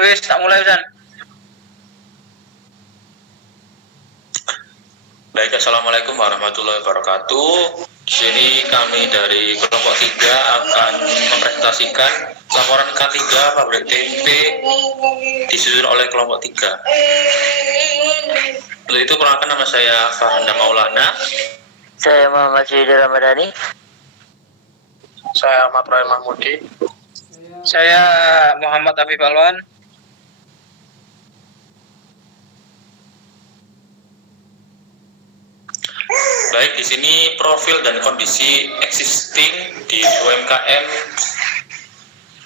Wis, tak mulai San. Baik, Assalamualaikum warahmatullahi wabarakatuh. Di sini kami dari kelompok 3 akan mempresentasikan laporan K3 pabrik tempe disusun oleh kelompok 3. Untuk itu perkenalkan, nama saya Farhanda Maulana. Saya Muhammad Syahid Ramadhani. Saya Ahmad Roy Mahmudi. Saya Muhammad Afif Alwan. Baik, di sini profil dan kondisi existing di UMKM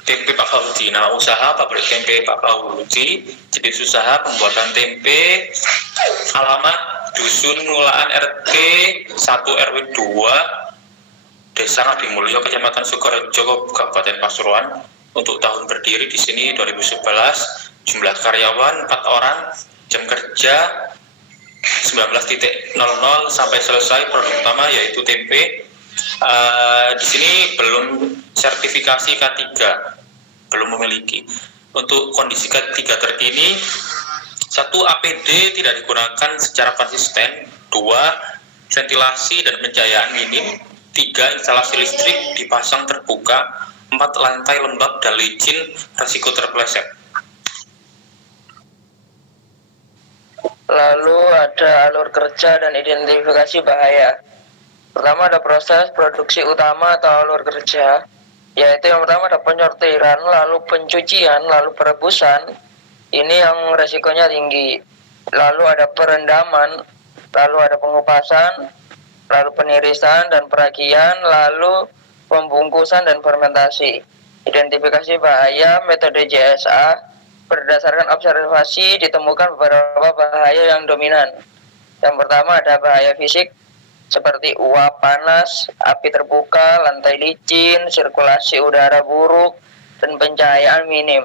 tempe Pak Fauzi. Nama usaha pabrik tempe Pak Fauzi, jenis usaha pembuatan tempe, alamat Dusun Ngulaan RT 1 RW 2 Desa Ngadimulyo, Kecamatan Sukorejo, Kabupaten Pasuruan. Untuk tahun berdiri di sini 2011, jumlah karyawan 4 orang, jam kerja 19.00 sampai selesai produk utama yaitu tempe. Di sini belum sertifikasi K3, belum memiliki. Untuk kondisi K3 terkini, 1. APD tidak digunakan secara konsisten. 2. Ventilasi dan pencahayaan minim. 3. Instalasi listrik dipasang terbuka. 4. Lantai lembab dan licin, resiko terpeleset. Lalu ada alur kerja dan identifikasi bahaya. Pertama ada proses produksi utama atau alur kerja, yaitu yang pertama ada penyortiran, lalu pencucian, lalu perebusan. Ini yang resikonya tinggi. Lalu ada perendaman, lalu ada pengupasan, lalu penirisan dan peragian, lalu pembungkusan dan fermentasi. Identifikasi bahaya metode JSA. Berdasarkan observasi ditemukan beberapa bahaya yang dominan. Yang pertama ada bahaya fisik seperti uap panas, api terbuka, lantai licin, sirkulasi udara buruk, dan pencahayaan minim.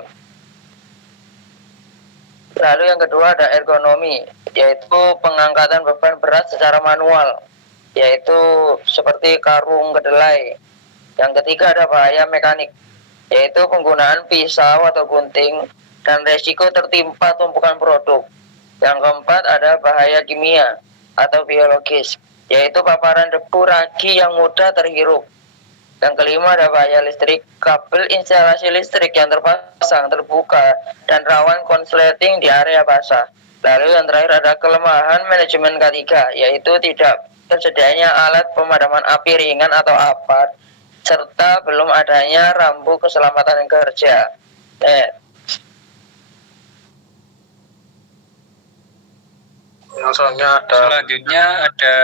Lalu yang kedua ada ergonomi, yaitu pengangkatan beban berat secara manual, yaitu seperti karung kedelai. Yang ketiga ada bahaya mekanik, yaitu penggunaan pisau atau gunting dan resiko tertimpa tumpukan produk. Yang keempat ada bahaya kimia atau biologis, yaitu paparan debu ragi yang mudah terhirup. Yang kelima ada bahaya listrik, kabel instalasi listrik yang terpasang terbuka dan rawan konsleting di area basah. Lalu yang terakhir ada kelemahan manajemen K3, yaitu tidak tersedianya alat pemadaman api ringan atau APAT, serta belum adanya rambu keselamatan kerja. Selanjutnya ada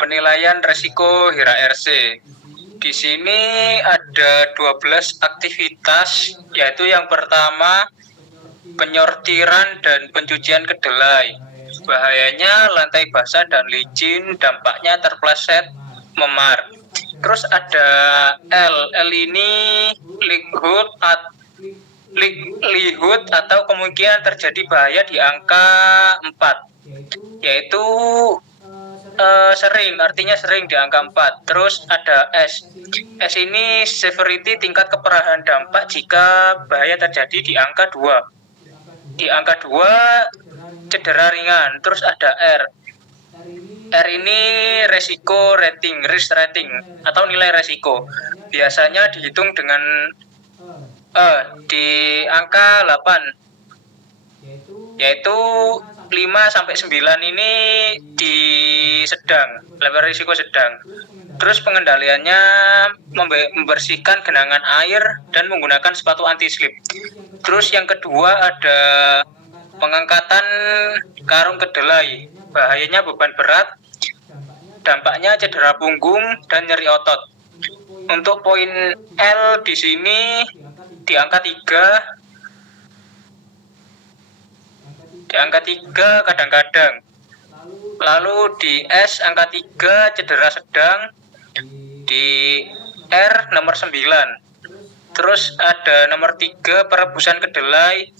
penilaian resiko HIRA RC. Di sini ada 12 aktivitas, yaitu yang pertama penyortiran dan pencucian kedelai. Bahayanya lantai basah dan licin, dampaknya terpleset, memar. Terus ada L ini lihut atau kemungkinan terjadi bahaya di angka 4, yaitu sering, artinya sering di angka 4. Terus ada S ini severity, tingkat keparahan dampak jika bahaya terjadi di angka 2. Di angka 2 cedera ringan. Terus ada R ini resiko rating, risk rating atau nilai resiko. Biasanya dihitung dengan di angka 8, yaitu 5 sampai 9 ini di sedang, level risiko sedang. Terus pengendaliannya membersihkan genangan air dan menggunakan sepatu anti slip. Terus yang kedua ada pengangkatan karung kedelai. Bahayanya beban berat, dampaknya cedera punggung dan nyeri otot. Untuk poin L di sini di angka 3. Di angka 3 kadang-kadang. Lalu di S angka 3 cedera sedang. Di R nomor 9. Terus ada nomor 3 perebusan kedelai.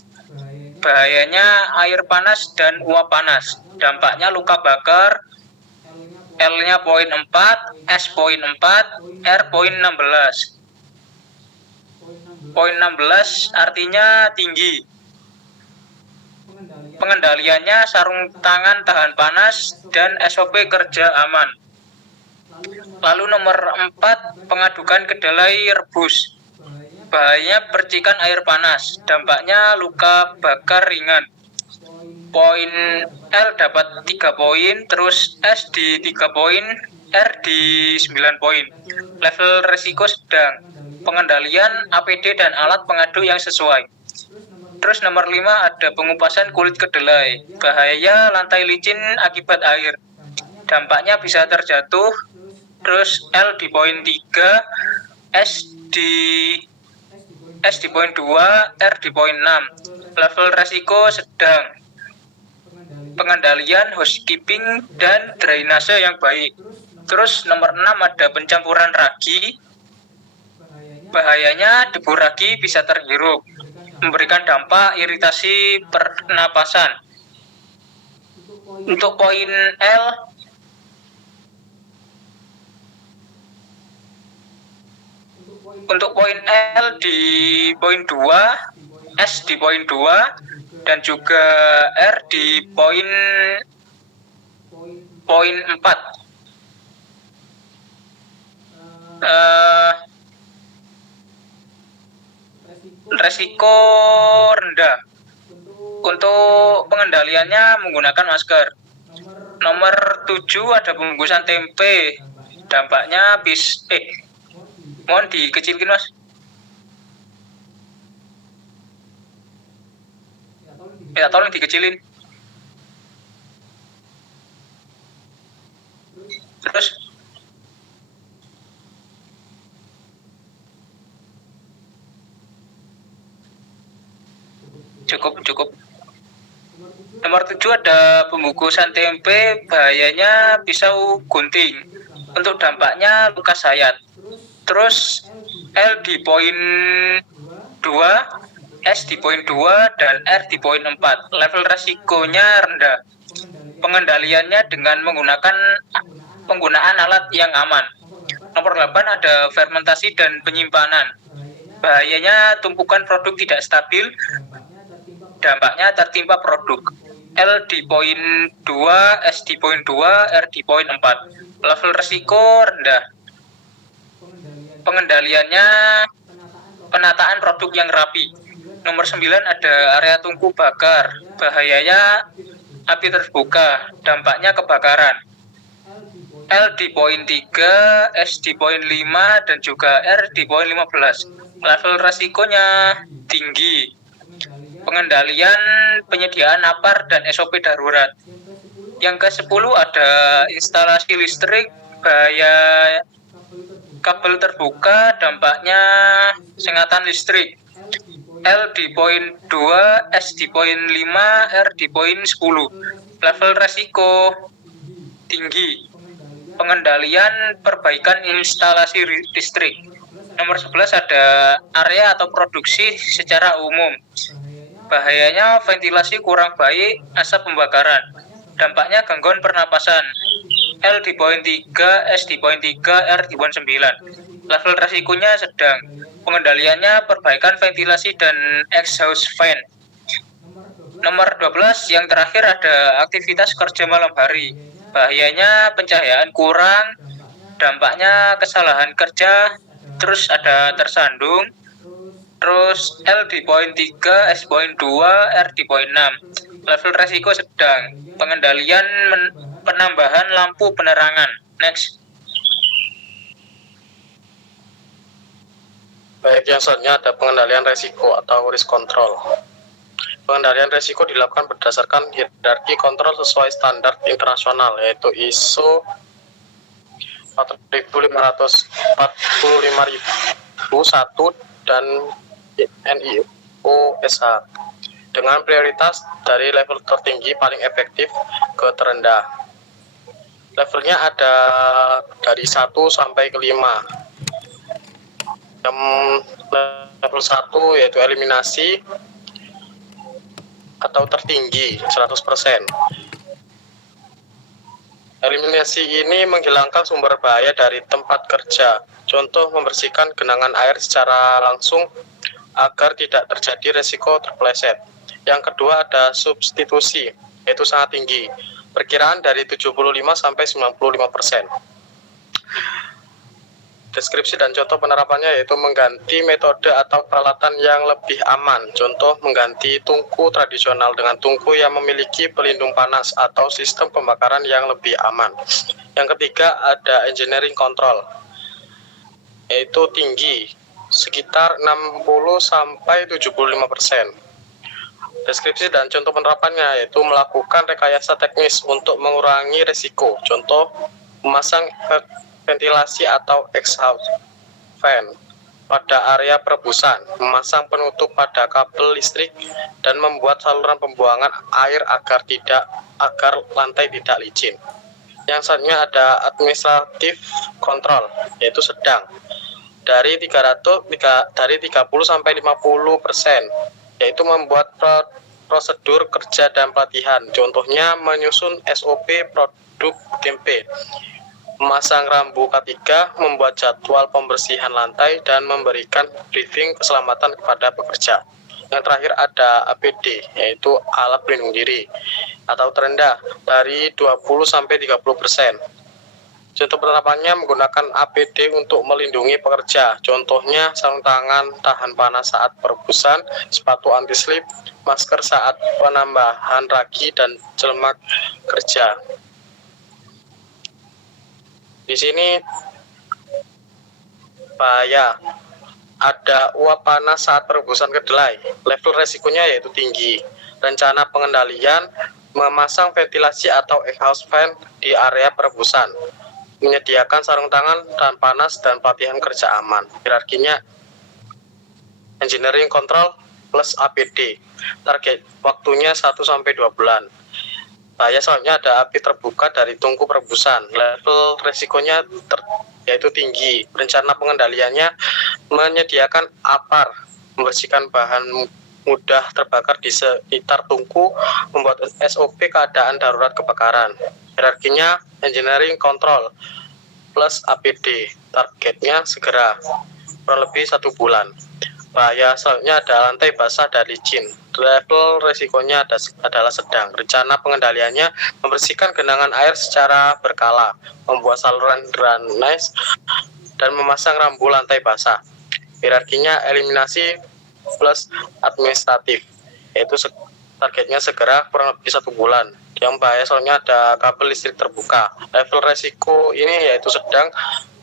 Bahayanya air panas dan uap panas. Dampaknya luka bakar. L-nya poin 4, S poin 4, R poin 16. Poin 16 artinya tinggi. Pengendaliannya sarung tangan tahan panas dan SOP kerja aman. Lalu nomor 4, pengadukan kedelai rebus. Bahayanya percikan air panas, dampaknya luka bakar ringan. Poin L dapat 3 poin, terus S di 3 poin, R di 9 poin. Level resiko sedang. Pengendalian APD dan alat pengaduk yang sesuai. Terus nomor 5 ada pengupasan kulit kedelai. Bahaya lantai licin akibat air. Dampaknya bisa terjatuh. Terus L di poin 3, S di poin 2, R di poin 6. Level resiko sedang. Pengendalian housekeeping dan drainase yang baik. Terus nomor 6 ada pencampuran ragi. Bahayanya debu ragi bisa terhirup, memberikan dampak iritasi pernapasan. Untuk poin L di poin 2, S di poin 2, dan juga R di poin 4. Resiko rendah. Untuk pengendaliannya menggunakan masker. Nomor 7 ada pembungkusan tempe. Dampaknya mohon dikecilin, Mas. Ya, tolong dikecilin. Terus cukup. Nomor 7 ada pembungkusan tempe, bahayanya pisau gunting. Untuk dampaknya luka sayat. Terus L di poin 2, S di poin 2, dan R di poin 4. Level resikonya rendah. Pengendaliannya dengan penggunaan alat yang aman. Nomor 8 ada fermentasi dan penyimpanan. Bahayanya tumpukan produk tidak stabil. Dampaknya tertimpa produk. L di poin 2, S di poin 2, R di poin 4. Level resiko rendah. Pengendaliannya penataan produk yang rapi. Nomor 9 ada area tungku bakar. Bahayanya api terbuka, dampaknya kebakaran. L di poin 3, S di poin 5, dan juga R di poin 15. Level resikonya tinggi. Pengendalian penyediaan napar dan SOP darurat. Yang ke-10 ada instalasi listrik. Bahaya kabel terbuka, dampaknya sengatan listrik. L di poin 2, S di poin 5, R di poin 10. Level resiko tinggi. Pengendalian perbaikan instalasi listrik. Nomor 11 ada area atau produksi secara umum. Bahayanya ventilasi kurang baik, asap pembakaran. Dampaknya gangguan pernapasan. L di poin 3, S di poin 3, R di poin 9. Level resikonya sedang. Pengendaliannya perbaikan ventilasi dan exhaust fan. Nomor 12 yang terakhir ada aktivitas kerja malam hari. Bahayanya pencahayaan kurang, dampaknya kesalahan kerja, terus ada tersandung. Terus L di poin 3, S poin 2, R di poin 6. Level resiko sedang. Pengendalian penambahan lampu penerangan. Next. Baik, yang selanjutnya ada pengendalian resiko atau risk control. Pengendalian resiko dilakukan berdasarkan hierarki kontrol sesuai standar internasional, yaitu ISO 4545001 dan NIO SH, dengan prioritas dari level tertinggi paling efektif ke terendah. Levelnya ada dari 1 sampai ke 5. Yang level 1 yaitu eliminasi atau tertinggi 100%. Eliminasi ini menghilangkan sumber bahaya dari tempat kerja. Contoh, membersihkan genangan air secara langsung agar tidak terjadi resiko terpeleset. Yang kedua ada substitusi, yaitu sangat tinggi, perkiraan dari 75 sampai 95%. Deskripsi dan contoh penerapannya yaitu mengganti metode atau peralatan yang lebih aman. Contoh mengganti tungku tradisional dengan tungku yang memiliki pelindung panas atau sistem pembakaran yang lebih aman. Yang ketiga ada engineering control, yaitu tinggi, sekitar 60 sampai 75%. Deskripsi dan contoh penerapannya yaitu melakukan rekayasa teknis untuk mengurangi risiko. Contoh memasang ventilasi atau exhaust fan pada area perebusan, memasang penutup pada kabel listrik, dan membuat saluran pembuangan air agar lantai tidak licin. Yang selanjutnya ada administratif control, yaitu sedang, dari 30 sampai 50%, yaitu membuat prosedur kerja dan pelatihan. Contohnya menyusun SOP produk tempe, memasang rambu K3, membuat jadwal pembersihan lantai, dan memberikan briefing keselamatan kepada pekerja. Yang terakhir ada APD, yaitu alat pelindung diri, atau terendah, dari 20 sampai 30%. Contoh penerapannya menggunakan APD untuk melindungi pekerja. Contohnya sarung tangan tahan panas saat perebusan, sepatu anti slip, masker saat penambahan ragi, dan celemak kerja. Di sini bahaya, ada uap panas saat perebusan kedelai, level resikonya yaitu tinggi. Rencana pengendalian memasang ventilasi atau exhaust fan di area perebusan, menyediakan sarung tangan tahan panas dan pelatihan kerja aman. Hierarkinya engineering control plus APD, target waktunya 1 sampai 2 bulan. Bahaya selanjutnya ada api terbuka dari tungku perebusan, level resikonya yaitu tinggi. Rencana pengendaliannya menyediakan APAR, membersihkan bahan mudah terbakar di sekitar tungku, membuat SOP keadaan darurat kebakaran. Hierarkinya engineering control plus APD, targetnya segera, kurang lebih 1 bulan. Bahaya selanjutnya ada lantai basah dan licin, level resikonya adalah sedang. Rencana pengendaliannya membersihkan genangan air secara berkala, membuat saluran drainase, dan memasang rambu lantai basah. Hierarkinya eliminasi plus administratif, yaitu targetnya segera, kurang lebih 1 bulan. Yang bahaya soalnya ada kabel listrik terbuka, level resiko ini yaitu sedang.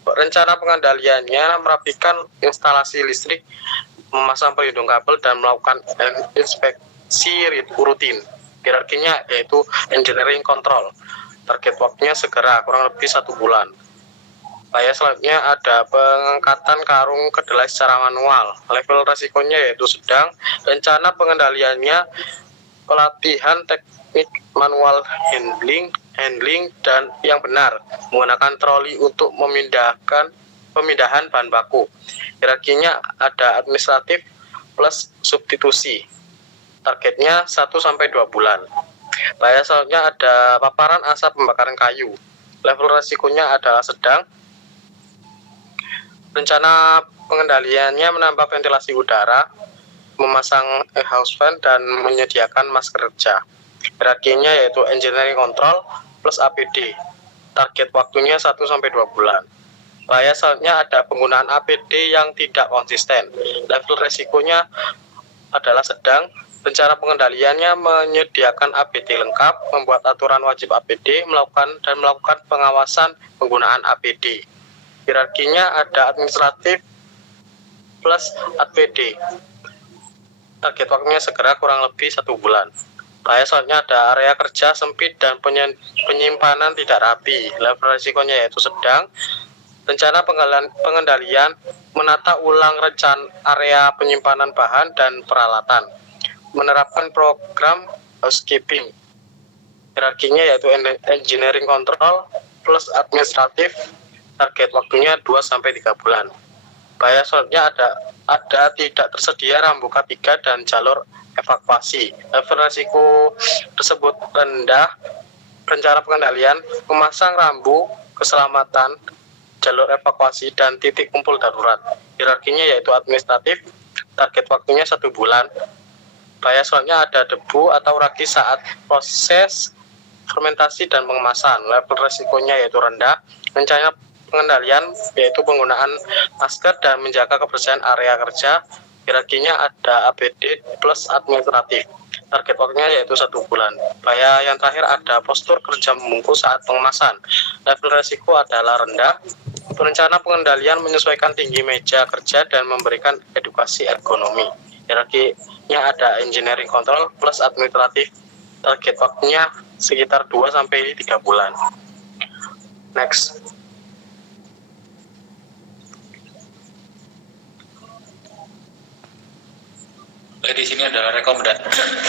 Rencana pengendaliannya merapikan instalasi listrik, memasang pelindung kabel, dan melakukan inspeksi rutin. Hierarkinya yaitu engineering control, target waktunya segera, kurang lebih 1 bulan. Bahaya selanjutnya ada pengangkatan karung kedelai secara manual, level resikonya yaitu sedang. Rencana pengendaliannya pelatihan teknik manual handling dan yang benar, menggunakan troli untuk pemindahan bahan baku. Hierarkinya ada administratif plus substitusi, targetnya 1 sampai 2 bulan. Bahaya selanjutnya ada paparan asap pembakaran kayu, level resikonya adalah sedang. Rencana pengendaliannya menambah ventilasi udara, memasang exhaust fan, dan menyediakan masker kerja. Hierarkinya yaitu engineering control plus APD, target waktunya 1 sampai 2 bulan. Bahaya selanjutnya ada penggunaan APD yang tidak konsisten, level resikonya adalah sedang. Rencana pengendaliannya menyediakan APD lengkap, membuat aturan wajib APD, melakukan pengawasan penggunaan APD. Hierarkinya ada administratif plus APD, target waktunya segera, kurang lebih 1 bulan. Bahaya selanjutnya ada area kerja sempit dan penyimpanan tidak rapi, level resikonya yaitu sedang. Rencana pengendalian menata ulang rencana area penyimpanan bahan dan peralatan, menerapkan program housekeeping. Hierarkinya yaitu engineering control plus administratif, target waktunya 2 sampai 3 bulan. Bahaya selanjutnya ada tidak tersedia rambu K3 dan jalur evakuasi, level risiko tersebut rendah. Rencana pengendalian memasang rambu keselamatan, jalur evakuasi, dan titik kumpul darurat. Hierarkinya yaitu administratif target waktunya 1 bulan. Bahaya soalnya ada debu atau ragi saat proses fermentasi dan pengemasan. Level resikonya yaitu rendah. Rencana pengendalian yaitu penggunaan masker dan menjaga kebersihan area kerja. Hierarkinya ada APD plus administratif. Target waktunya yaitu 1 bulan. Bahaya yang terakhir ada postur kerja membungkus saat pengemasan. Level resiko adalah rendah. Rencana pengendalian menyesuaikan tinggi meja kerja dan memberikan edukasi ergonomi. Hierarkinya ada engineering control plus administratif. Target waktunya sekitar 2-3 bulan. Next. Di sini adalah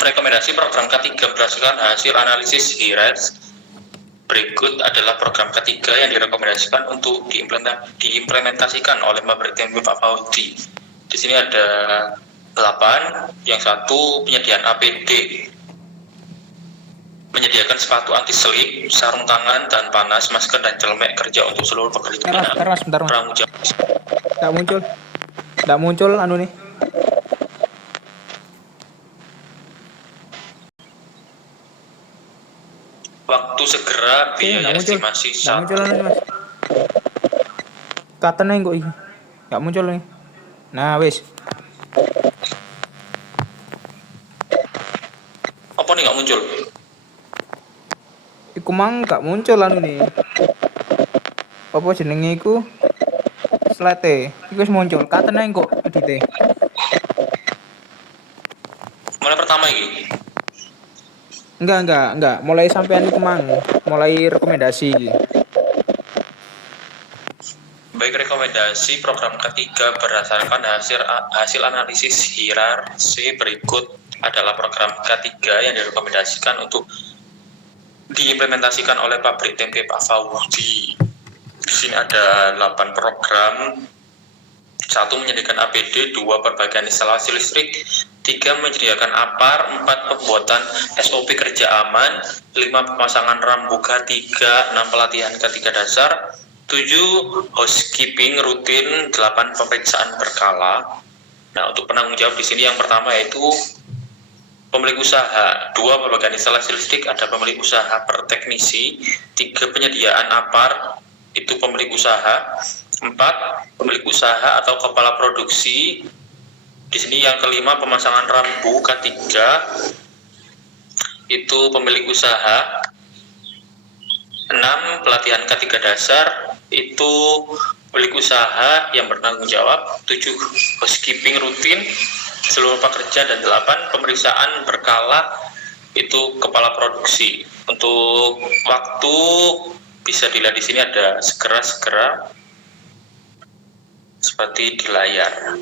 rekomendasi program ketiga berdasarkan hasil analisis HIRAS. Berikut adalah program ketiga yang direkomendasikan untuk diimplementasikan oleh pabrik tempe Pak Fauzi. Di sini ada 8. Yang satu, penyediaan APD. Menyediakan sepatu anti selip, sarung tangan dan panas, masker dan celemek kerja untuk seluruh pekerja. Bentar, Mas. Nggak muncul anu nih. Waktu segera biaya estimasi Nggak muncul anu nih, Mas. Katanya kok ini. Nggak muncul nih. Nah, wis. Apa nih nggak muncul? Iku mang gak muncul anu nih. Apa jenenge iku? Slide. Iku wis muncul. Katene kok edite. Mulai pertama ini. Enggak. Mulai sampean iku mang. Mulai rekomendasi. Baik, rekomendasi program ketiga berdasarkan hasil analisis hierarki berikut adalah program ketiga yang direkomendasikan untuk diimplementasikan oleh pabrik tempe Pak Fauzi. Di sini ada 8 program. 1. Menyediakan APD, 2. Perbaikan instalasi listrik, 3. Menyediakan APAR, 4. Pembuatan SOP kerja aman, 5. Pemasangan rambu K3, 6. Pelatihan K3 dasar, 7. Housekeeping rutin, 8. Pemeriksaan berkala. Nah, untuk penanggung jawab di sini yang pertama yaitu pemilik usaha. 2. Perbaikan instalasi listrik, ada pemilik usaha per teknisi. 3. Penyediaan APAR, itu pemilik usaha. 4. Pemilik usaha atau kepala produksi. Di sini yang kelima, pemasangan rambu K3, itu pemilik usaha. 6. Pelatihan K3 dasar, itu pemilik usaha yang bertanggung jawab. 7. Housekeeping rutin seluruh pekerja, dan 8. Pemeriksaan berkala, itu kepala produksi. Untuk waktu bisa dilihat di sini ada segera seperti di layar.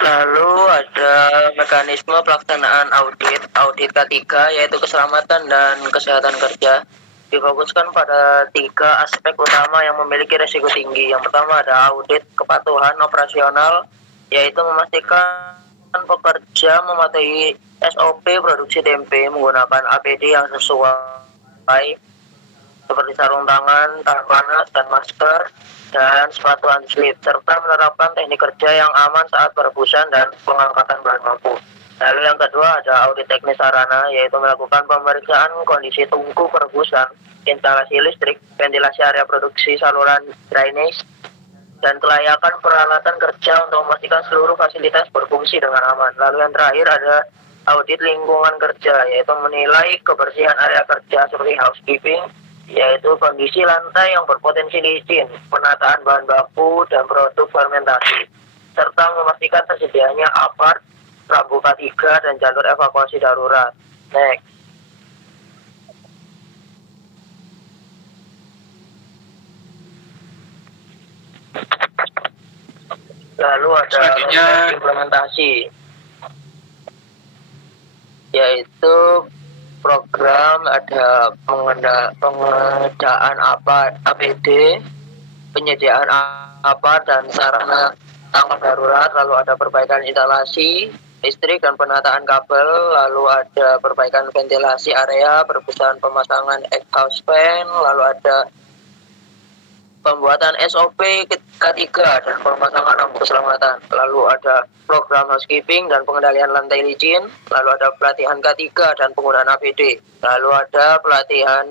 Lalu ada mekanisme pelaksanaan audit K3 yaitu keselamatan dan kesehatan kerja. Difokuskan pada 3 aspek utama yang memiliki risiko tinggi. Yang pertama ada audit kepatuhan operasional, yaitu memastikan pekerja mematuhi SOP produksi tempe menggunakan APD yang sesuai seperti sarung tangan, tahan panas, dan masker, dan sepatu anti slip, serta menerapkan teknik kerja yang aman saat perebusan dan pengangkatan bahan baku. Lalu yang kedua ada audit teknis sarana, yaitu melakukan pemeriksaan kondisi tungku perebusan, instalasi listrik, ventilasi area produksi, saluran drainase, dan kelayakan peralatan kerja untuk memastikan seluruh fasilitas berfungsi dengan aman. Lalu yang terakhir ada audit lingkungan kerja, yaitu menilai kebersihan area kerja seperti housekeeping, yaitu kondisi lantai yang berpotensi licin, penataan bahan baku dan produk fermentasi, serta memastikan tersedianya APAR, rambu K3, dan jalur evakuasi darurat. Next. Lalu ada selanjutnya implementasi, yaitu program ada pengadaan APD, penyediaan APAR dan sarana tanggap darurat, lalu ada perbaikan instalasi, listrik dan penataan kabel, lalu ada perbaikan ventilasi area, perubahan pemasangan exhaust fan, lalu ada pembuatan SOP K3 dan pemasangan lampu keselamatan, lalu ada program housekeeping dan pengendalian lantai licin, lalu ada pelatihan K3 dan penggunaan APD, lalu ada pelatihan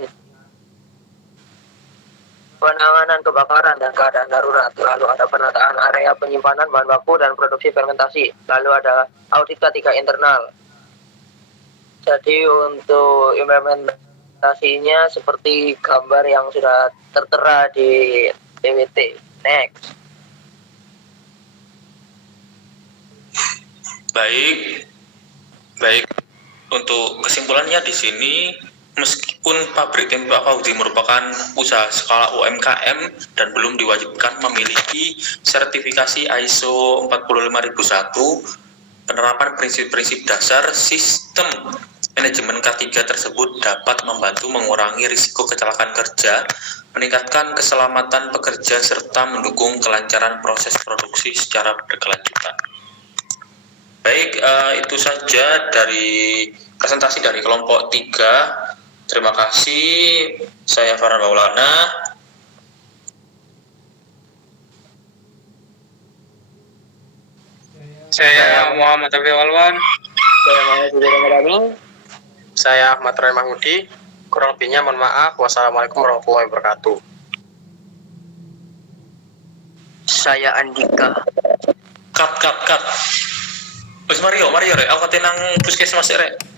penanganan kebakaran dan keadaan darurat, lalu ada penataan area penyimpanan bahan baku dan produksi fermentasi, lalu ada audit K3 internal. Jadi untuk implementasinya seperti gambar yang sudah tertera di PPT. Next. Baik. Untuk kesimpulannya di sini, meskipun pabrik tempe Pak Fauzi merupakan usaha skala UMKM dan belum diwajibkan memiliki sertifikasi ISO 45001, penerapan prinsip-prinsip dasar sistem manajemen K3 tersebut dapat membantu mengurangi risiko kecelakaan kerja, meningkatkan keselamatan pekerja, serta mendukung kelancaran proses produksi secara berkelanjutan. Baik, itu saja dari presentasi dari kelompok 3. Terima kasih. Saya Farhan Maulana. Saya Muhammad Taufik Walwan. Saya Ahmad Roy Mahmudi. Kurang lebihnya mohon maaf. Wassalamualaikum warahmatullahi wabarakatuh. Saya Andika. Cut. Wes Mario rek, aku tenang puskesmas rek.